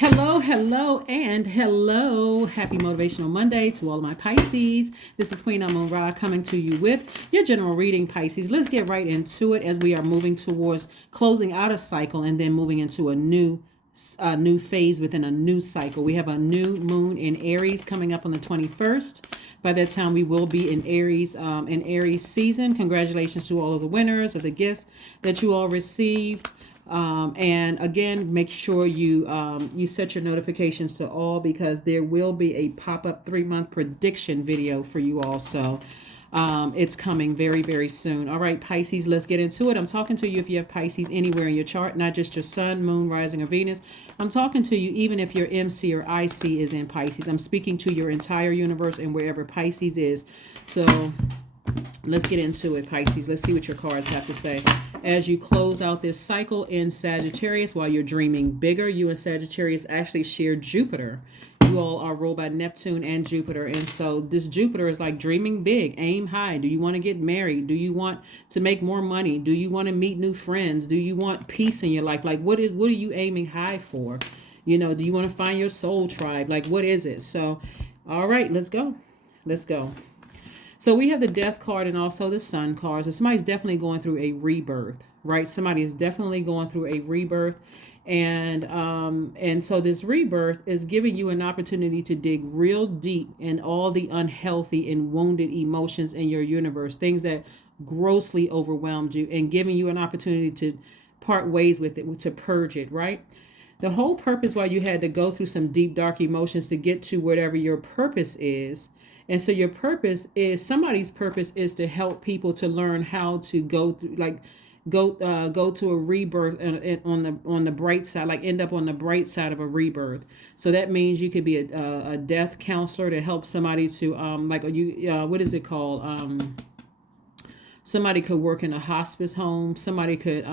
Hello, hello, and hello. Happy Motivational Monday to all of my Pisces. This is Queen Amun Ra coming to you with your general reading, Pisces. Let's get right into it as we are moving towards closing out a cycle and then moving into a new phase within a new cycle. We have a new moon in Aries coming up on the 21st. By that time, we will be in Aries season. Congratulations to all of the winners of the gifts that you all received. And again, make sure you set your notifications to all because there will be a pop-up 3-month prediction video for you all. So it's coming very, very soon. All right, Pisces, let's get into it. I'm talking to you if you have Pisces anywhere in your chart, not just your sun, moon, rising, or Venus. I'm talking to you even if your MC or IC is in Pisces. I'm speaking to your entire universe and wherever Pisces is. So let's get into it, Pisces. Let's see what your cards have to say. As you close out this cycle in Sagittarius, while you're dreaming bigger, you and Sagittarius actually share Jupiter. You all are ruled by Neptune and Jupiter. And so this Jupiter is like dreaming big, aim high. Do you want to get married? Do you want to make more money? Do you want to meet new friends? Do you want peace in your life? Like what are you aiming high for? Do you want to find your soul tribe? Like what is it? So, all right, let's go. Let's go. So we have the death card and also the sun card. So somebody's definitely going through a rebirth, right? Somebody is definitely going through a rebirth. And so this rebirth is giving you an opportunity to dig real deep in all the unhealthy and wounded emotions in your universe, things that grossly overwhelmed you, and giving you an opportunity to part ways with it, to purge it, right? The whole purpose why you had to go through some deep, dark emotions to get to whatever your purpose is. And so your purpose is, somebody's purpose is to help people to learn how to go through, like go to a rebirth on the bright side, like end up on the bright side of a rebirth. So that means you could be a death counselor to help somebody to what is it called? Somebody could work in a hospice home. Somebody could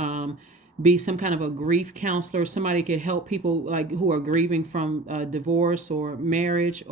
be some kind of a grief counselor. Somebody could help people like who are grieving from divorce or marriage.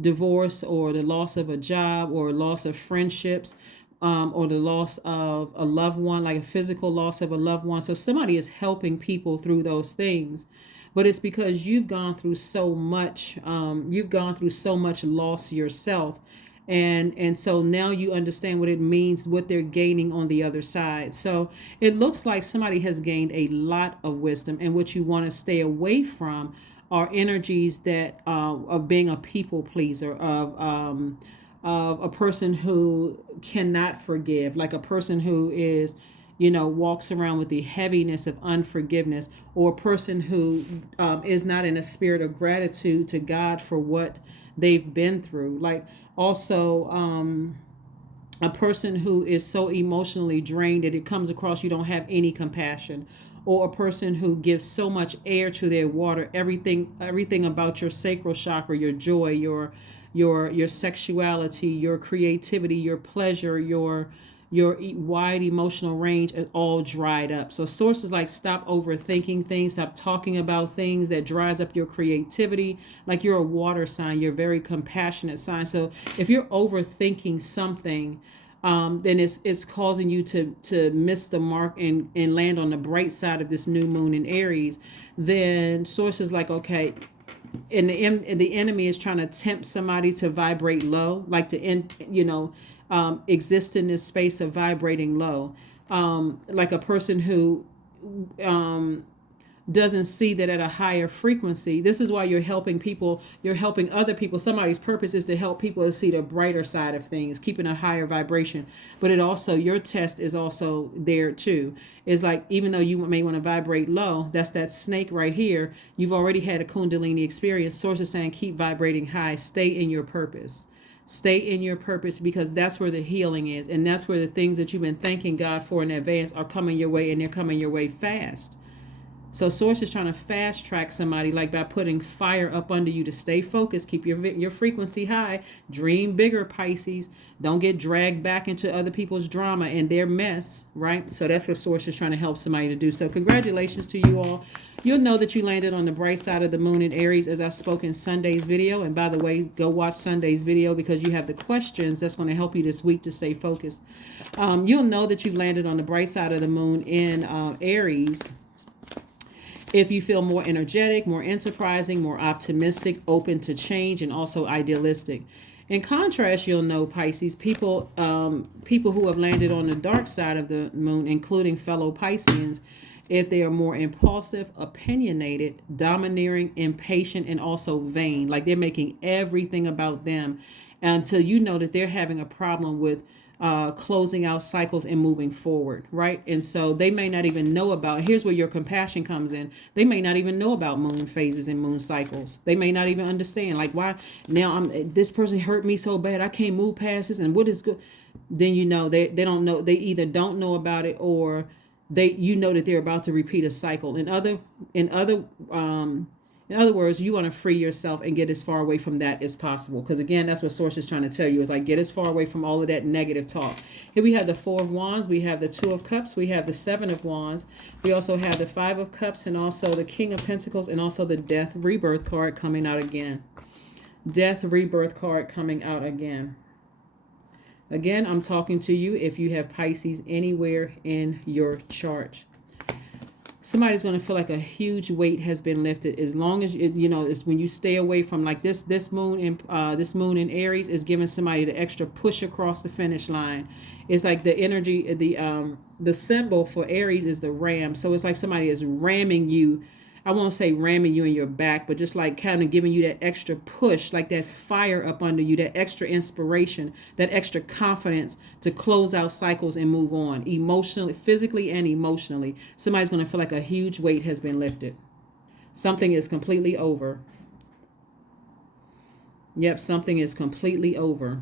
Divorce or the loss of a job or loss of friendships, or the loss of a loved one, like a physical loss of a loved one. So somebody is helping people through those things, but it's because you've gone through so much. You've gone through so much loss yourself. And so now you understand what it means, what they're gaining on the other side. So it looks like somebody has gained a lot of wisdom, and what you want to stay away from are energies that of being a people pleaser, of a person who cannot forgive, like a person who is, walks around with the heaviness of unforgiveness, or a person who is not in a spirit of gratitude to God for what they've been through. Like also a person who is so emotionally drained that it comes across you don't have any compassion, or a person who gives so much air to their water, everything about your sacral chakra, your joy, your sexuality, your creativity, your pleasure, your wide emotional range is all dried up. So sources like stop overthinking things, stop talking about things that dries up your creativity. Like you're a water sign, you're a very compassionate sign. So if you're overthinking something, then it's causing you to miss the mark and land on the bright side of this new moon in Aries. Then sources like, okay, and the enemy is trying to tempt somebody to vibrate low, like to exist in this space of vibrating low, like a person who doesn't see that at a higher frequency. This is why you're helping people, you're helping other people. Somebody's purpose is to help people to see the brighter side of things, keeping a higher vibration. But it also, your test is also there too. It's like, even though you may want to vibrate low, that's that snake right here. You've already had a Kundalini experience. Source is saying, keep vibrating high, stay in your purpose. Stay in your purpose, because that's where the healing is. And that's where the things that you've been thanking God for in advance are coming your way, and they're coming your way fast. So source is trying to fast track somebody, like by putting fire up under you to stay focused, keep your frequency high, dream bigger, Pisces. Don't get dragged back into other people's drama and their mess, right? So that's what source is trying to help somebody to do. So congratulations to you all. You'll know that you landed on the bright side of the moon in Aries, as I spoke in Sunday's video. And by the way, go watch Sunday's video because you have the questions that's going to help you this week to stay focused. You'll know that you landed on the bright side of the moon in Aries. If you feel more energetic, more enterprising, more optimistic, open to change, and also idealistic. In contrast, you'll know, Pisces, people who have landed on the dark side of the moon, including fellow Pisceans, if they are more impulsive, opinionated, domineering, impatient, and also vain, like they're making everything about them, until you know that they're having a problem with closing out cycles and moving forward, right? And so they may not even know about, here's where your compassion comes in. They may not even know about moon phases and moon cycles. They may not even understand, like, why now this person hurt me so bad, I can't move past this, and what is good. Then you know they don't know, they either don't know about it, or you know that they're about to repeat a cycle. In other words, you want to free yourself and get as far away from that as possible. Because again, that's what Source is trying to tell you, is like, get as far away from all of that negative talk. Here we have the Four of Wands, we have the Two of Cups, we have the Seven of Wands, we also have the Five of Cups, and also the King of Pentacles, and also the Death Rebirth card coming out again. Death Rebirth card coming out again. Again, I'm talking to you if you have Pisces anywhere in your chart. Somebody's going to feel like a huge weight has been lifted, as long as it's when you stay away from, like, this moon in Aries is giving somebody the extra push across the finish line. It's like the energy, the symbol for Aries is the ram. So it's like somebody is ramming you. I won't say ramming you in your back, but just like kind of giving you that extra push, like that fire up under you, that extra inspiration, that extra confidence to close out cycles and move on emotionally, physically, and emotionally. Somebody's going to feel like a huge weight has been lifted. Something is completely over. Yep, something is completely over.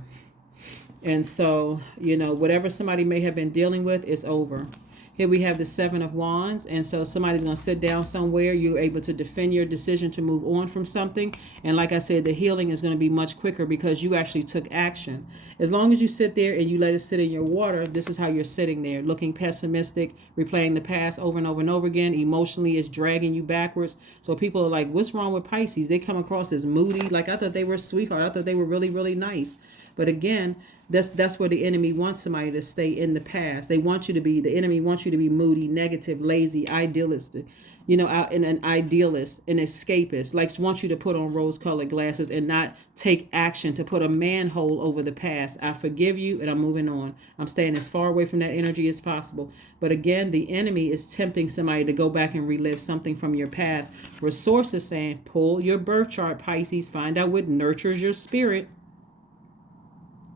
And so, whatever somebody may have been dealing with is over. Here we have the Seven of Wands, and so somebody's going to sit down somewhere. You're able to defend your decision to move on from something. And like I said, the healing is going to be much quicker because you actually took action. As long as you sit there and you let it sit in your water, this is how you're sitting there, looking pessimistic, replaying the past over and over and over again. Emotionally, it's dragging you backwards. So people are like, what's wrong with Pisces? They come across as moody. Like, I thought they were a sweetheart. I thought they were really, really nice. But again, that's where the enemy wants somebody to stay in the past. The enemy wants you to be moody, negative, lazy, idealistic, an idealist, an escapist, like wants you to put on rose-colored glasses and not take action to put a manhole over the past. I forgive you and I'm moving on. I'm staying as far away from that energy as possible. But again, the enemy is tempting somebody to go back and relive something from your past. Resource is saying, pull your birth chart, Pisces, find out what nurtures your spirit.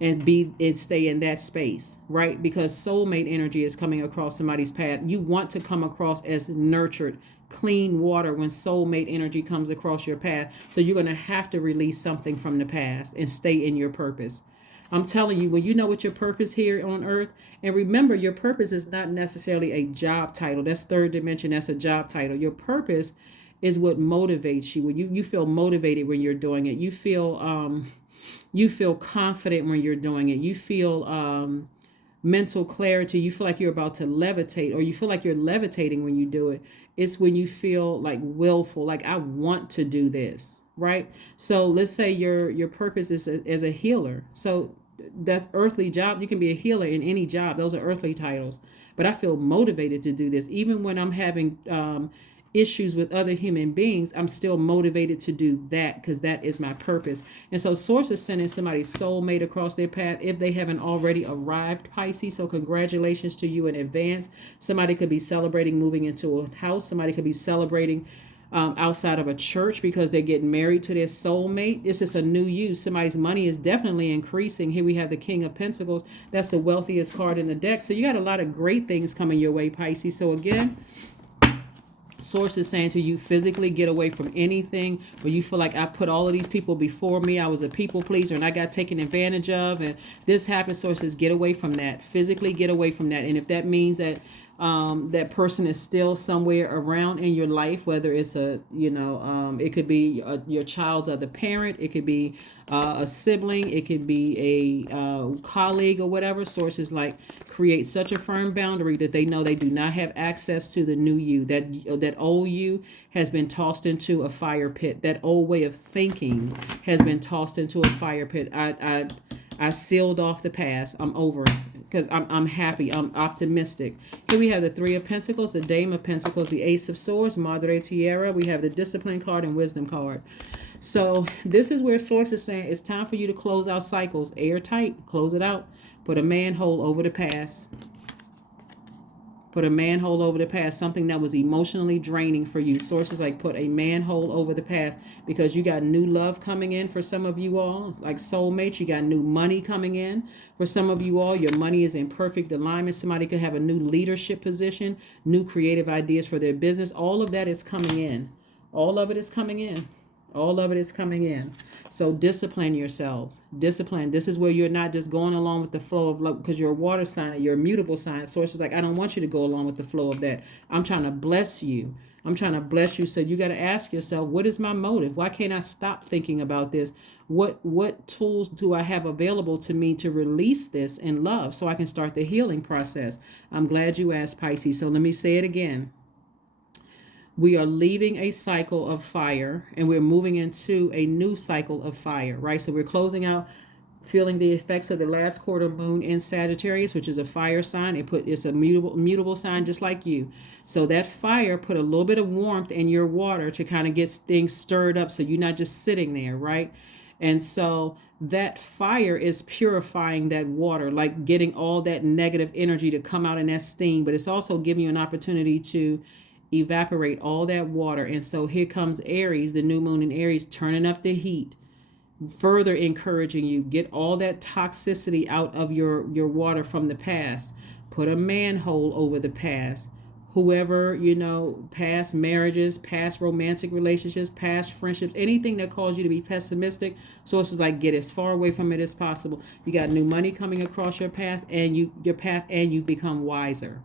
And stay in that space, right? Because soulmate energy is coming across somebody's path. You want to come across as nurtured, clean water when soulmate energy comes across your path. So you're going to have to release something from the past and stay in your purpose. I'm telling you, when you know what your purpose here on earth, and remember, your purpose is not necessarily a job title. That's third dimension. That's a job title. Your purpose is what motivates you. When you feel motivated when you're doing it, you feel confident when you're doing it. You feel mental clarity. You feel like you're about to levitate, or you feel like you're levitating when you do it. It's when you feel like willful, like I want to do this, right? So let's say your purpose is as a healer. So that's earthly job. You can be a healer in any job. Those are earthly titles. But I feel motivated to do this. Even when I'm having issues with other human beings, I'm still motivated to do that because that is my purpose. And so Source is sending somebody's soulmate across their path if they haven't already arrived, Pisces. So congratulations to you in advance. Somebody could be celebrating moving into a house. Somebody could be celebrating outside of a church because they're getting married to their soulmate. It's just a new you. Somebody's money is definitely increasing. Here we have the King of Pentacles. That's the wealthiest card in the deck. So you got a lot of great things coming your way, Pisces. So again, Source is saying to you, physically get away from anything where you feel like I put all of these people before me. I was a people pleaser and I got taken advantage of, and this happened. Source says get away from that. Physically get away from that. And if that means that that person is still somewhere around in your life, whether it's it could be your child's other parent, it could be a sibling, it could be a colleague or whatever. Sources like create such a firm boundary that they know they do not have access to the new you. That old you has been tossed into a fire pit. That old way of thinking has been tossed into a fire pit. I sealed off the past. I'm over it. because I'm happy, I'm optimistic. Here we have the Three of Pentacles, the Dame of Pentacles, the Ace of Swords, Madre Tierra. We have the Discipline card and Wisdom card. So this is where Source is saying it's time for you to close out cycles. Airtight, close it out. Put a manhole over the past. Put a manhole over the past, something that was emotionally draining for you. Sources like put a manhole over the past, because you got new love coming in for some of you all, like soulmates. You got new money coming in for some of you all. Your money is in perfect alignment. Somebody could have a new leadership position, new creative ideas for their business. All of that is coming in. All of it is coming in. All of it is coming in. So discipline yourselves. Discipline. This is where you're not just going along with the flow of love, because you're a water sign, you're a mutable sign. Source is like, I don't want you to go along with the flow of that. I'm trying to bless you. I'm trying to bless you. So you got to ask yourself, what is my motive? Why can't I stop thinking about this? What tools do I have available to me to release this in love so I can start the healing process? I'm glad you asked, Pisces. So let me say it again. We are leaving a cycle of fire and we're moving into a new cycle of fire, right? So we're closing out, feeling the effects of the last quarter moon in Sagittarius, which is a fire sign. It's a mutable sign just like you. So that fire put a little bit of warmth in your water to kind of get things stirred up so you're not just sitting there, right? And so that fire is purifying that water, like getting all that negative energy to come out in that steam, but it's also giving you an opportunity to evaporate all that water. And so here comes Aries, the new moon in Aries, turning up the heat, further encouraging you, get all that toxicity out of your water from the past. Put a manhole over the past. Whoever, past marriages, past romantic relationships, past friendships, anything that caused you to be pessimistic, sources like get as far away from it as possible. You got new money coming across your path, and you become wiser.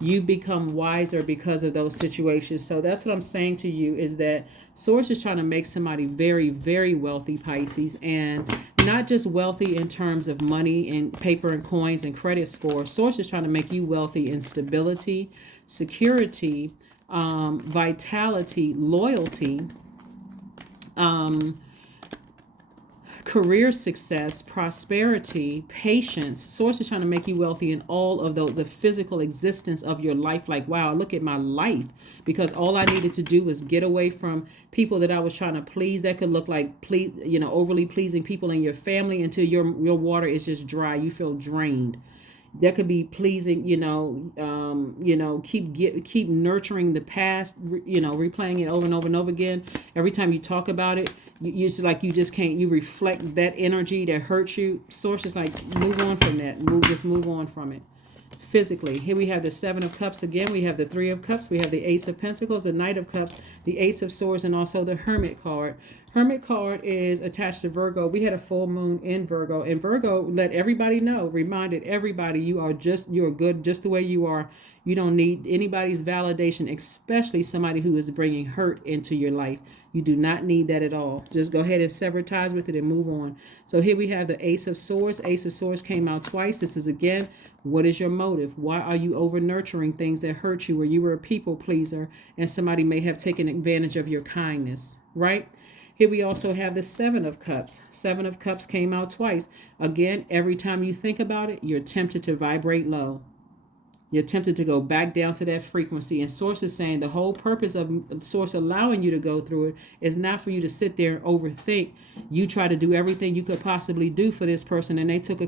You become wiser because of those situations. So that's what I'm saying to you, is that Source is trying to make somebody very, very wealthy, Pisces, and not just wealthy in terms of money and paper and coins and credit score. Source is trying to make you wealthy in stability, security, vitality, loyalty, career success, prosperity, patience. Source is trying to make you wealthy in all of the physical existence of your life. Like, wow, look at my life. Because all I needed to do was get away from people that I was trying to please. That could look like overly pleasing people in your family, until your water is just dry. You feel drained. That could be pleasing, keep nurturing the past, replaying it over and over and over again. Every time you talk about it, you just can't, you reflect that energy that hurts you. Source is like, move on from that. Just move on from it. Physically, here we have the Seven of Cups again. We have the Three of Cups. We have the Ace of Pentacles, the Knight of Cups, the Ace of Swords, and also the Hermit card. Hermit card is attached to Virgo. We had a full moon in Virgo, and Virgo let everybody know, reminded everybody, you are good just the way you are. You don't need anybody's validation, especially somebody who is bringing hurt into your life. You do not need that at all. Just go ahead and sever ties with it and move on. So here we have the Ace of Swords. Ace of Swords came out twice. This is, again, what is your motive? Why are you over nurturing things that hurt you, or you were a people pleaser and somebody may have taken advantage of your kindness, right? Here we also have the Seven of Cups. Seven of Cups came out twice. Again, every time you think about it, you're tempted to vibrate low. You're tempted to go back down to that frequency. And Source is saying the whole purpose of Source allowing you to go through it is not for you to sit there and overthink. You try to do everything you could possibly do for this person, and they took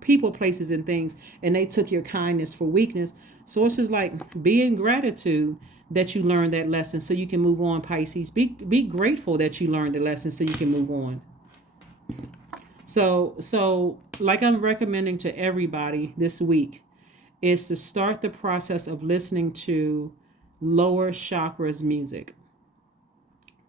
people, places, and things, and they took your kindness for weakness. Source is like, be in gratitude that you learned that lesson so you can move on, Pisces. Be grateful that you learned the lesson so you can move on. So like I'm recommending to everybody this week, is to start the process of listening to lower chakras music.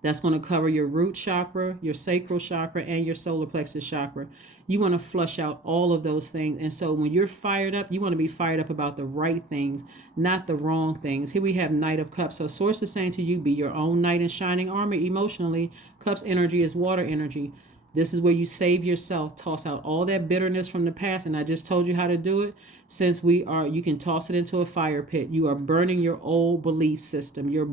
That's going to cover your root chakra, your sacral chakra, and your solar plexus chakra. You want to flush out all of those things. And so when you're fired up, you want to be fired up about the right things, not the wrong things. Here we have Knight of Cups. So Source is saying to you, be your own knight in shining armor emotionally. Cups energy is water energy. This is where you save yourself, toss out all that bitterness from the past. And I just told you how to do it. Since you can toss it into a fire pit. You are burning your old belief system. You're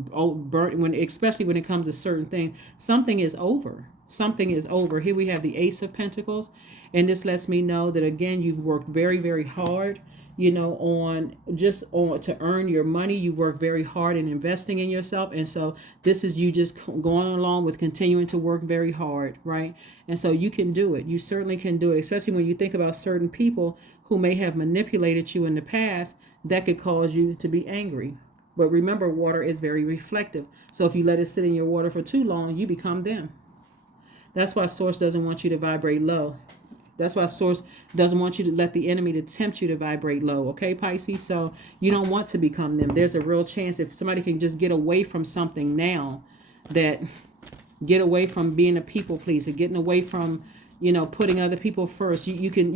especially when it comes to certain things. Something is over. Something is over. Here we have the Ace of Pentacles, and this lets me know that again you've worked very, very hard, on to earn your money. You work very hard in investing in yourself, and so this is you just going along with continuing to work very hard, right? And so you can do it. You certainly can do it, especially when you think about certain people who may have manipulated you in the past that could cause you to be angry. But remember, water is very reflective. So if you let it sit in your water for too long, you become them. That's why Source doesn't want you to vibrate low. That's why Source doesn't want you to let the enemy to tempt you to vibrate low. Okay, Pisces? So you don't want to become them. There's a real chance if somebody can just get away from something now, that get away from being a people pleaser, getting away from, putting other people first. You can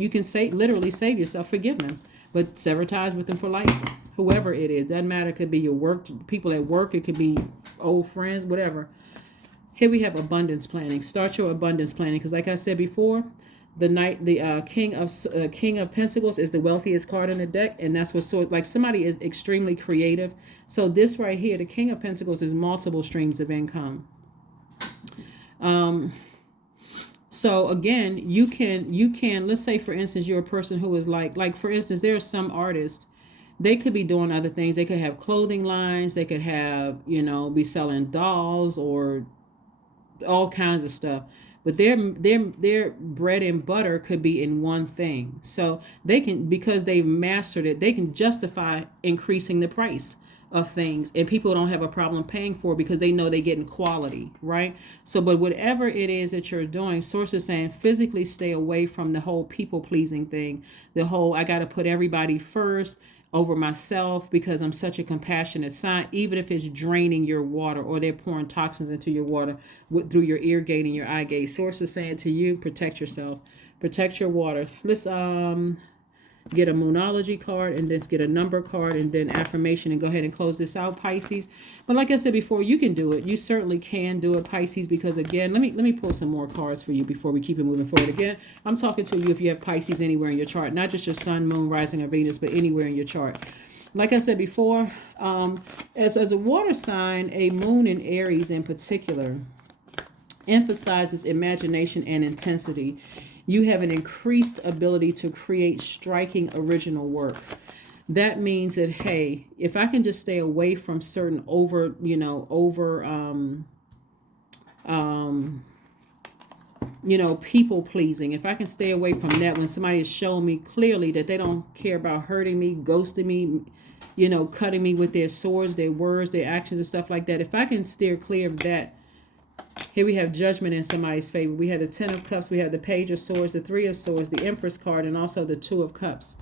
literally save yourself, forgive them, but sever ties with them for life. Whoever it is, doesn't matter. It could be your work, people at work. It could be old friends, whatever. Here we have abundance planning. Start your abundance planning, because like I said before, the King of Pentacles is the wealthiest card in the deck, and that's what like somebody is extremely creative. So this right here, the King of Pentacles, is multiple streams of income. So again, you can let's say for instance you're a person who is like for instance there are some artists, they could be doing other things. They could have clothing lines, they could have be selling dolls or all kinds of stuff, but their bread and butter could be in one thing. So they can, because they've mastered it, they can justify increasing the price of things, and people don't have a problem paying for it because they know they're getting quality, right? So but whatever it is that you're doing, Source is saying physically stay away from the whole people pleasing thing, the whole I got to put everybody first over myself because I'm such a compassionate sign, even if it's draining your water or they're pouring toxins into your water through your ear gate and your eye gate. Source is saying to you, protect yourself, protect your water. Let's get a Moonology card, and then get a number card, and then affirmation, and go ahead and close this out, Pisces. But like I said before, you can do it. You certainly can do it, Pisces, because again, let me pull some more cards for you before we keep it moving forward. Again, I'm talking to you if you have Pisces anywhere in your chart, not just your sun, moon, rising, or Venus, but anywhere in your chart. Like I said before, as a water sign, a moon in Aries in particular emphasizes imagination and intensity. You have an increased ability to create striking original work. That means that, hey, if I can just stay away from certain people pleasing, if I can stay away from that when somebody has shown me clearly that they don't care about hurting me, ghosting me, cutting me with their swords, their words, their actions and stuff like that, if I can steer clear of that. Here we have judgment in somebody's favor. We have the 10 of Cups, we have the Page of Swords, the 3 of Swords, the Empress card, and also the 2 of Cups.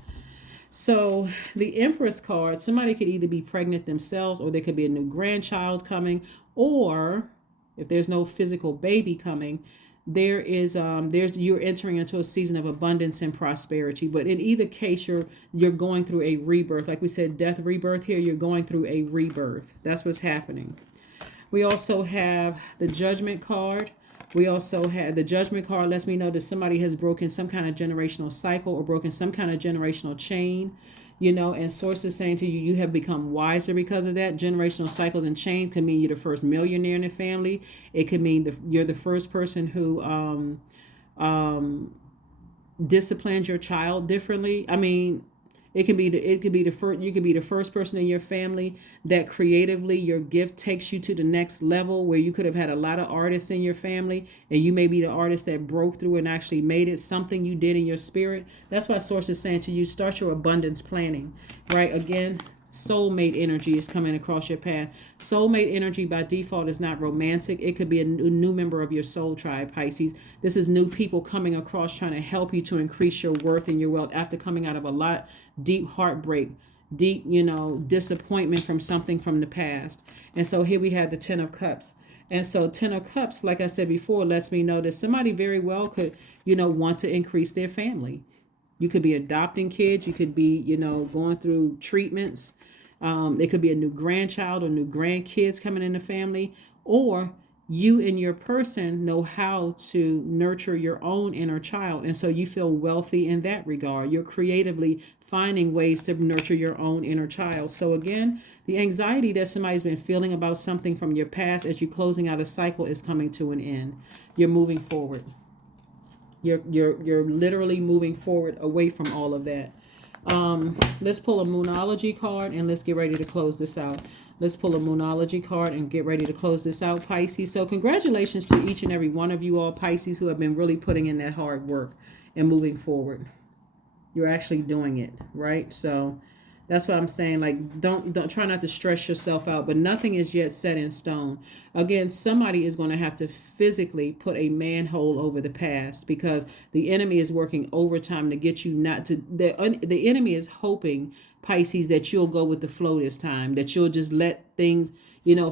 So the Empress card, somebody could either be pregnant themselves, or there could be a new grandchild coming, or if there's no physical baby coming, you're entering into a season of abundance and prosperity. But in either case, you're going through a rebirth. Like we said, death, rebirth. Here you're going through a rebirth. That's what's happening. We also have the Judgment card. We also have the Judgment card lets me know that somebody has broken some kind of generational cycle or broken some kind of generational chain, and Source is saying to you, you have become wiser because of that. Generational cycles and chain could mean you're the first millionaire in the family. It could mean you're the first person who disciplines your child differently. I mean, you could be the first person in your family that creatively your gift takes you to the next level, where you could have had a lot of artists in your family, and you may be the artist that broke through and actually made it something you did in your spirit. That's why Source is saying to you, start your abundance planning, right? Again, soulmate energy is coming across your path. Soulmate energy by default is not romantic. It could be a new member of your soul tribe, Pisces. This is new people coming across trying to help you to increase your worth and your wealth after coming out of a lot deep heartbreak, deep, disappointment from something from the past. And so here we have the 10 of Cups. And so 10 of Cups, like I said before, lets me know that somebody very well could, want to increase their family. You could be adopting kids. You could be, going through treatments. It could be a new grandchild or new grandkids coming in the family, or you and your person know how to nurture your own inner child. And so you feel wealthy in that regard. You're creatively finding ways to nurture your own inner child. So again, the anxiety that somebody's been feeling about something from your past as you're closing out a cycle is coming to an end. You're moving forward. You're literally moving forward away from all of that. Let's pull a Moonology card and let's get ready to close this out. Let's pull a Moonology card and get ready to close this out, Pisces. So congratulations to each and every one of you all, Pisces, who have been really putting in that hard work and moving forward. You're actually doing it, right? So that's what I'm saying. Like, don't try not to stress yourself out, but nothing is yet set in stone. Again, somebody is going to have to physically put a manhole over the past, because the enemy is working overtime to get you not to. The enemy is hoping, Pisces, that you'll go with the flow this time, that you'll just let things,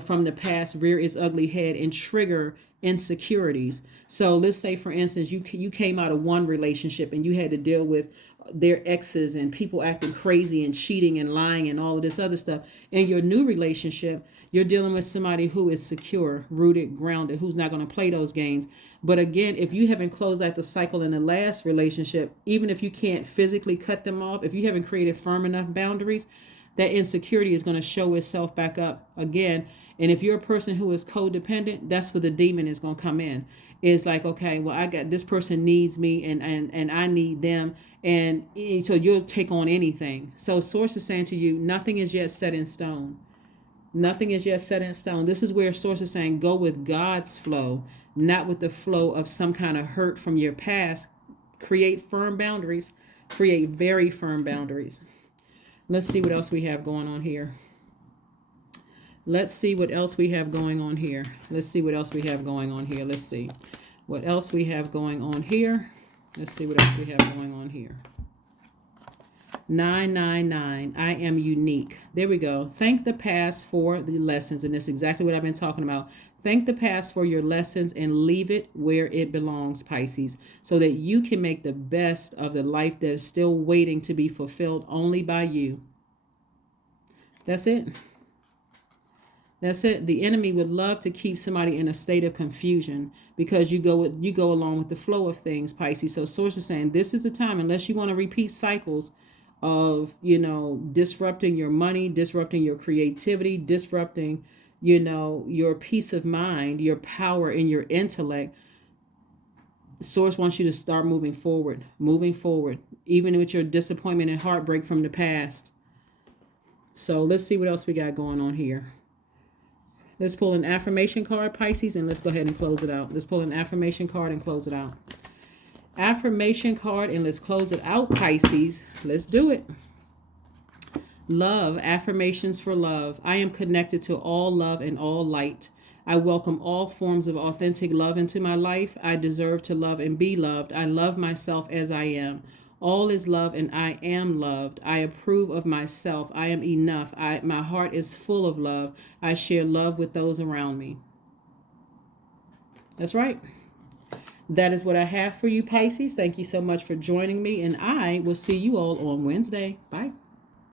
from the past rear its ugly head and trigger insecurities. So let's say, for instance, you came out of one relationship and you had to deal with their exes and people acting crazy and cheating and lying and all of this other stuff. In your new relationship, you're dealing with somebody who is secure, rooted, grounded, who's not going to play those games. But again, if you haven't closed out the cycle in the last relationship, even if you can't physically cut them off, if you haven't created firm enough boundaries, that insecurity is going to show itself back up again. And if you're a person who is codependent, that's where the demon is going to come in. It's like, okay, well, I got this person needs me and I need them. And so you'll take on anything. So Source is saying to you, nothing is yet set in stone. Nothing is yet set in stone. This is where Source is saying, go with God's flow, not with the flow of some kind of hurt from your past. Create firm boundaries. Create very firm boundaries. Let's see what else we have going on here. Let's see what else we have going on here. Let's see what else we have going on here. Let's see what else we have going on here. Let's see what else we have going on here. 999. I am unique. There we go. Thank the past for the lessons. And that's exactly what I've been talking about. Thank the past for your lessons and leave it where it belongs, Pisces, so that you can make the best of the life that is still waiting to be fulfilled only by you. That's it. That's it. The enemy would love to keep somebody in a state of confusion because you go along with the flow of things, Pisces. So Source is saying this is the time, unless you want to repeat cycles of, disrupting your money, disrupting your creativity, disrupting, your peace of mind, your power and your intellect. Source wants you to start moving forward, even with your disappointment and heartbreak from the past. So let's see what else we got going on here. Let's pull an affirmation card, Pisces, and let's go ahead and close it out. Let's pull an affirmation card and close it out. Affirmation card, and let's close it out, Pisces. Let's do it. Love, affirmations for love. I am connected to all love and all light. I welcome all forms of authentic love into my life. I deserve to love and be loved. I love myself as I am. All is love and I am loved. I approve of myself. I am enough. My heart is full of love. I share love with those around me. That's right. That is what I have for you, Pisces. Thank you so much for joining me, and I will see you all on Wednesday. Bye.